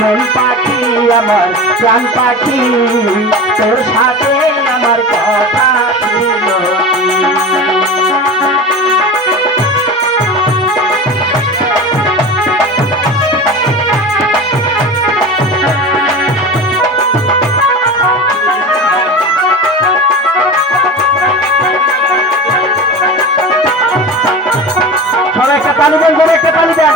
মন পাখি আমার প্রাণ পাখি। তোর সাথে আমার কথা একটা তালি একটা